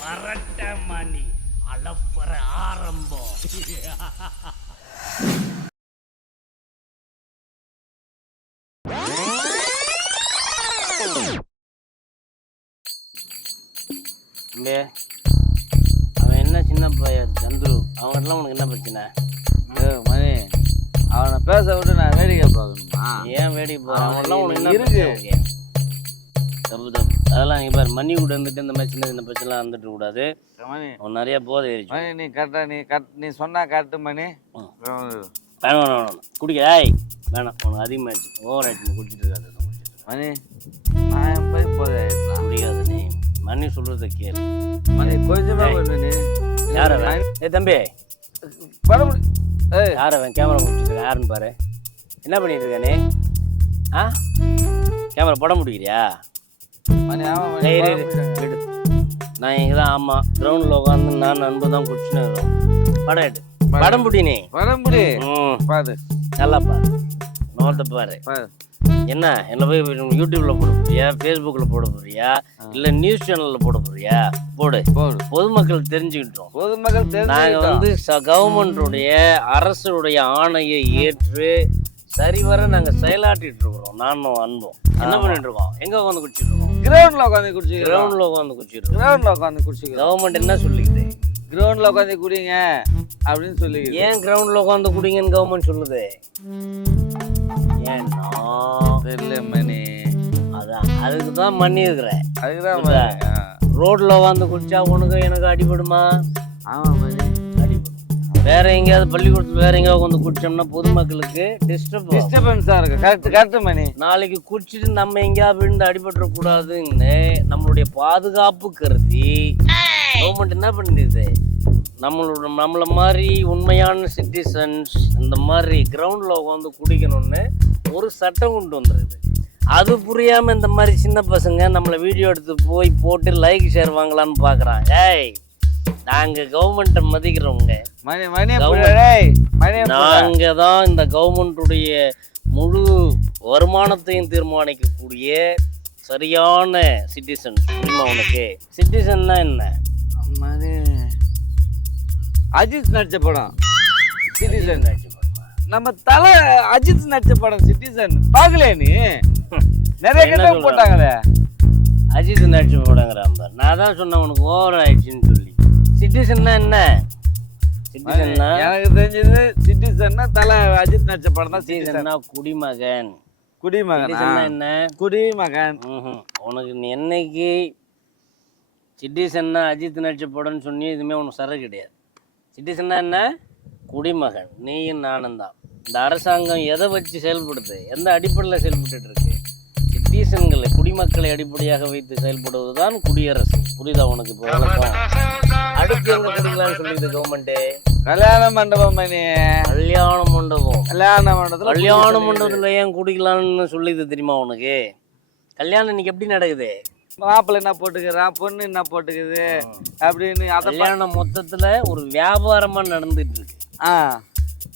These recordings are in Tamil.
பரட்ட மணி அளப்பற ஆரம்பம். அவன் என்ன சின்ன பையன் சந்துரு, அவங்ககிட்டலாம் உனக்கு என்ன பிரச்சனை? மணி அவனை பேச விட்டு நான் வேடிக்கை பார்க்கணுமா? ஏன் வேடிக்கை போகிறான்? அவன்லாம் உனக்கு என்ன இருக்கு? தப்பு தப்பு. அதெல்லாம் இங்கே பாரு, மணி கூட இருந்துட்டு இந்த மாதிரி சின்ன சின்ன பிரச்சனைலாம் வந்துட்டு கூடாது. மணி அவன் நிறைய போதை ஏறிச்சு. மணி நீ கரெக்டா நீ சொன்னா கரெக்டு மணி. வேணாம் குடிக்க. ஏய் வேணாம், உனக்கு அதிகமாகிடுச்சு, ஓவர் ஆயிடுச்சு. நீ குடிச்சிட்டு இருக்காது மணி. நான் போய் போதை முடியாது. நீ மணி சொல்றத கேளு மணி. கொஞ்சமா நீ யார? ஏ தம்பி, படம் யார? அவன் கேமரா முடிச்சுட்டு யாருன்னு பாரு. என்ன பண்ணிட்டு இருக்க நீ? ஆ கேமரா படம் முடிக்கிறியா? மணி நான் இங்கே தான். ஆமாம், கிரவுண்டில் உட்காந்து நான் நண்பர் தான் குடிச்சுன்னு இருக்கோம். படம் எடு, படம் புடி. நீ படம் புடி. பாரு, நல்லா பாரு, நோட்டை பாரு. என்ன என்ன போய் யூடியூப்ல போட போறியா, ஃபேஸ்புக்கில் போட போறியா, இல்லை நியூஸ் சேனலில் போட போறியா? போடு, பொதுமக்கள் தெரிஞ்சுக்கிட்டோம். பொதுமக்கள் நாங்கள் வந்து கவர்மெண்ட்டுடைய அரசுடைய ஆணையை ஏற்று சரிவர நாங்கள் செயலாற்றிட்டு இருக்கிறோம். நானும் அன்போம் என்ன பண்ணிட்டு இருக்கோம்? எங்க உட்காந்து குடிச்சிட்டு இருக்கோம்? கிரவுண்ட்ல உட்காந்து குடிச்சு. கிரவுண்ட்ல உட்காந்து குடிச்சிட்டு இருக்கோம். கிரவுண்ட்ல உட்காந்து குடிச்சு. கவர்மெண்ட் என்ன சொல்லிக்குது? கிரவுண்ட்ல உட்காந்து குடிங்க அப்படின்னு சொல்லி. ஏன் கிரவுண்ட்ல உட்காந்து குடிங்கன்னு கவர்மெண்ட் சொல்லுது? ஏன்னா தெரியல மணி. அதான் அதுக்கு தான் மணி இருக்கிறேன். அதுக்குதான் ரோட்ல உட்காந்து குடிச்சா உனக்கு எனக்கு அடிபடுமா? ஆமா மணி, அடிபடும். வேற எங்கேயாவது பள்ளிக்கூடத்துல வேற எங்கேயாவது வந்து குடிச்சோம்னா பொதுமக்களுக்கு டிஸ்டர்பன்ஸா இருக்கு. கரெக்ட் மணி. நாளைக்கு குடிச்சிட்டு நம்ம எங்கேயாவது விழுந்து அடிபட்டுற கூடாதுன்னு நம்மளுடைய பாதுகாப்பு கருதி கவர்மெண்ட் என்ன பண்ணிடுது? நம்மள மாதிரி உண்மையான சிட்டிசன்ஸ் இந்த மாதிரி கிரவுண்டில் உட்காந்து குடிக்கணும்னு ஒரு சட்டம் கொண்டு வந்துடுது. அது புரியாமல் இந்த மாதிரி சின்ன பசங்க நம்மளை வீடியோ எடுத்து போய் போட்டு லைக் ஷேர் வாங்கலான்னு பார்க்குறாங்க. ஏய், நாங்கள் கவர்மெண்ட்டை மதிக்கிறவங்க. நாங்கள் தான் இந்த கவர்மெண்ட்டுடைய முழு வருமானத்தையும் தீர்மானிக்கக்கூடிய சரியான சிட்டிசன். புரியுமா உனக்கு? சிட்டிசன்னா என்ன? அஜித் நடிச்ச படம் சிட்டிசன். நம்ம தலை அஜித் நடிச்ச படம் சிட்டிசன் பார்க்கல நீ? நிறைய கிட்ட போட்டாங்களே. அஜித் நடிச்ச படங்கிறான். நான் தான் சொன்னேன் உனக்கு ஓவர் ஆயிடுச்சுன்னு சொல்லி. சிட்டிசன்னா என்ன? சிட்டிசன்னா எனக்கு தெரிஞ்சது சிட்டிசன்னா தலை அஜித் நடிச்ச படம் தான். சிட்டிசன்னா குடிமகன். குடிமகன் என்ன? குடிமகன். உனக்கு நீ என்னைக்கு சிட்டிசன்னா அஜித் நடிச்ச படம்னு சொன்னி இதுவுமே உனக்கு சர கிடையாது. சிட்டிசன்னா என்ன? குடிமகன். நீயும் நானும் தான். இந்த அரசாங்கம் எதை வச்சு செயல்படுது? எந்த அடிப்படையில் செயல்பட்டு இருக்கு? சிட்டிசன்களை, குடிமக்களை அடிப்படையாக வைத்து செயல்படுவது தான் குடியரசு. புரியுதா உனக்கு? இப்போ வழக்கம் அடுத்து எங்க குடிக்கலாம்னு சொல்லிடுது கவர்மெண்ட்டு? கல்யாண மண்டபம். கல்யாண மண்டபம். கல்யாண மண்டபத்துல ஏன் குடிக்கலாம்னு சொல்லிது தெரியுமா உனக்கு? கல்யாணம் இன்னைக்கு எப்படி நடக்குது? மாப்பிள்ளை என்ன போட்டுக்கிறான், பொண்ணு என்ன போட்டுக்குது அப்படின்னு கல்யாணம் மொத்தத்துல ஒரு வியாபாரமா நடந்துட்டு இருக்கு.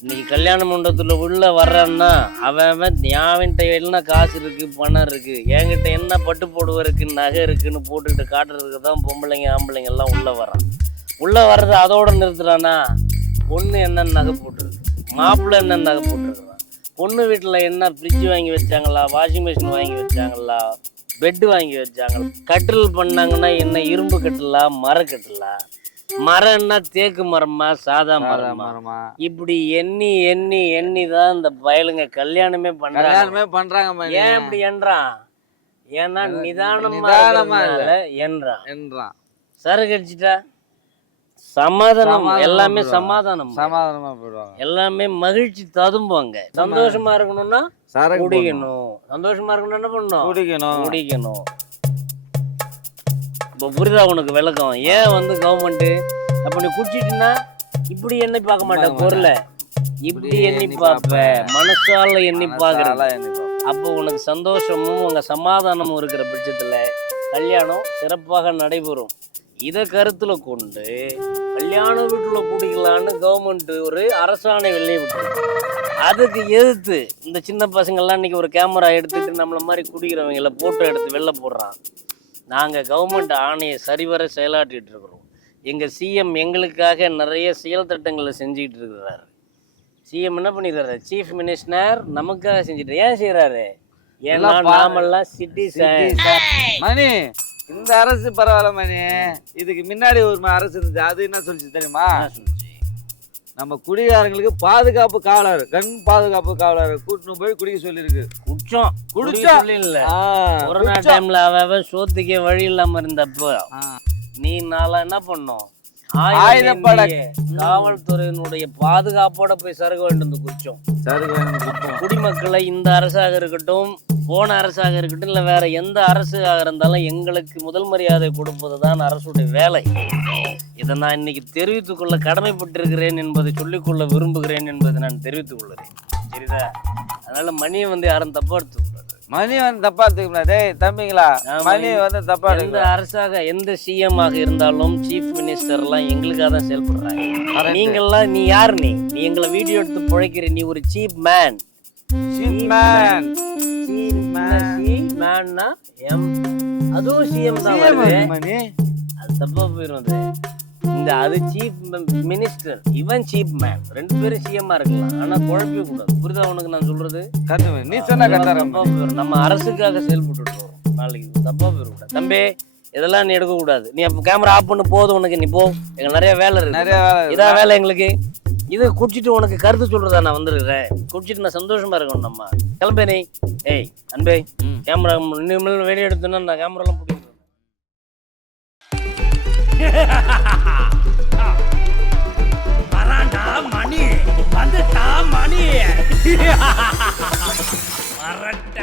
இன்னைக்கு கல்யாண மண்டபத்துல உள்ள வர்றான்னா அவன் யாவன்கிட்ட என்ன காசு இருக்கு, பணம் இருக்கு, என்கிட்ட என்ன பட்டு போடுவ இருக்கு, நகை இருக்குன்னு போட்டுக்கிட்டு காட்டுறதுக்கு தான் பொம்பளைங்க ஆம்பளைங்க எல்லாம் உள்ள வர்றான். உள்ள வர்றது அதோட நிறுத்துறானா? பொண்ணு என்ன நகை போட்டுருக்கு, மாப்பிள்ளை என்ன நகை போட்டுருக்குறான், பொண்ணு வீட்டுல என்ன ஃப்ரிட்ஜ் வாங்கி வச்சாங்களா, வாஷிங் மிஷின் வாங்கி வச்சாங்களா, பெட்டு வாங்கி வச்சாங்களா, கட்டில் பண்ணாங்கன்னா என்ன இரும்பு கட்டலா, மரக்கட்டலா, மரம்னா தேக்கு மரமா சாதா மரமா, இப்படி எண்ணி எண்ணி எண்ணி தான் இந்த பயலுங்க கல்யாணமே பண்றாங்க. ஏன் இப்படி என்றான்? ஏன்னா நிதானமா என்றான். சரக்கு அடிச்சுட்டா சமாதானம், எல்லாமே சமாதானமா போயிடுவாங்க. எல்லாமே மகிழ்ச்சி ததும்புவாங்க. சந்தோஷமா இருக்கணும்னா குடிக்கணும், சந்தோஷமா இருக்கணும் என்ன பண்ணணும்? குடிக்கணும். இப்போ புரியுதா உனக்கு விளக்கம்? ஏன் வந்து கவர்மெண்ட்டு அப்ப நீ குடிச்சிட்டுன்னா இப்படி எண்ணி பார்க்க மாட்டேன், பொருளை இப்படி எண்ணி பார்ப்ப, மனசால எண்ணி பார்க்கற. அப்போ உனக்கு சந்தோஷமும் உங்க சமாதானமும் இருக்கிற பட்சத்துல கல்யாணம் சிறப்பாக நடைபெறும். இதை கருத்துல கொண்டு கல்யாண வீட்டுல குடிக்கலான்னு கவர்மெண்ட் ஒரு அரசாணை வெளியே விட்டு, அதுக்கு எதிர்த்து இந்த சின்ன பசங்கள்லாம் இன்னைக்கு ஒரு கேமரா எடுத்துட்டு நம்மள மாதிரி குடிக்கிறவங்கள போட்டோ எடுத்து வெளில போடுறான். நாங்கள் கவர்மெண்ட் ஆணையை சரிவர செயலாற்றிட்டு இருக்கிறோம். எங்கள் சிஎம் எங்களுக்காக நிறைய செயல் திட்டங்களை செஞ்சுக்கிட்டு இருக்கிறாரு. சிஎம் என்ன பண்ணிடுறாரு, சீஃப் மினிஸ்டர் நமக்காக செஞ்சுட்டு ஏன் செய்கிறாரு? ஏன்னா நாமெல்லாம் சிட்டிசன். மணி இந்த அரசு பரவாயில்ல மணி. இதுக்கு முன்னாடி ஒரு அரசு இருந்துச்சு, அது என்ன சொல்லிச்சு தெரியுமா? நம்ம குடிகாரங்களுக்கு பாதுகாப்பு காவலர், கண் பாதுகாப்பு காவலர் கூட்டின்னு போய் குடிக்க சொல்லியிருக்கு. குடிச்சோம் இல்ல கொரோனா டைம்ல அவன் சோத்துக்கே வழி இல்லாம இருந்தப்போ நீ நாளா என்ன பண்ணோம், ஆயுதப்படை காவல்துறையினுடைய பாதுகாப்போட போய் சருக வேண்டும் குடிச்சோம். குடிமக்களை இந்த அரசாக இருக்கட்டும், போன அரசாக இருக்கட்டும், இல்லை வேற எந்த அரசாக இருந்தாலும் எங்களுக்கு முதல் மரியாதை கொடுப்பதுதான் அரசுடைய வேலை. இதை நான் இன்னைக்கு தெரிவித்துக் கொள்ள கடமைப்பட்டிருக்கிறேன் என்பதை சொல்லிக்கொள்ள விரும்புகிறேன் என்பதை நான் தெரிவித்துக் கொள்கிறேன். சரிதா? அதனால மணியை யாரும் தப்பா எடுத்துக்கூடாது. மணி தப்பா எடுத்துக்கூடாது தம்பிங்களா. மணி தப்பா எந்த அரசாக எந்த சிஎம் ஆக இருந்தாலும் சீஃப் மினிஸ்டர் எல்லாம் எங்களுக்காக தான் செயல்படுறாங்க. நீங்கெல்லாம் நீ யார்? நீ எங்களை வீடியோ எடுத்து பிழைக்கிற நீ ஒரு சீப் மேன். அதுவும் சிஎம் தான் வருது. அது தப்பா போயிடும். அது சீஃப் மினிஸ்டர், இவன் சீப் மேன். ரெண்டு பேரும் சிஎம்மா இருக்கலாம், ஆனா குழப்பவே கூடாது. புரியுதா உனக்கு நான் சொல்றது? நீ சொன்ன நம்ம அரசுக்காக செயல்பட்டு நாளைக்கு தப்பா போயிடக்கூடாது. தம்பி இதெல்லாம் நீ எடுக்க கூடாது. நீ அப்ப கேமரா ஆஃப் பண்ணு போதும். உனக்கு நீ போ, எங்க நிறைய வேலை இருக்கு. இதான் வேலை எங்களுக்கு. இது குடிச்சிட்டு உனக்கு கருத்து சொல்றதா நான் வந்துருக்கிறேன். குடிச்சிட்டு நான் சந்தோஷமா இருக்கணும். நம்ம கிளம்பே நீ. ஏய் அன்பே, கேமரா இனிமேல் வெளியே எடுத்தோன்னா நான் கேமராலாம் பிடிக்கிறேன். வராண்டா மணி, வந்துட்டா மணி. வரட்ட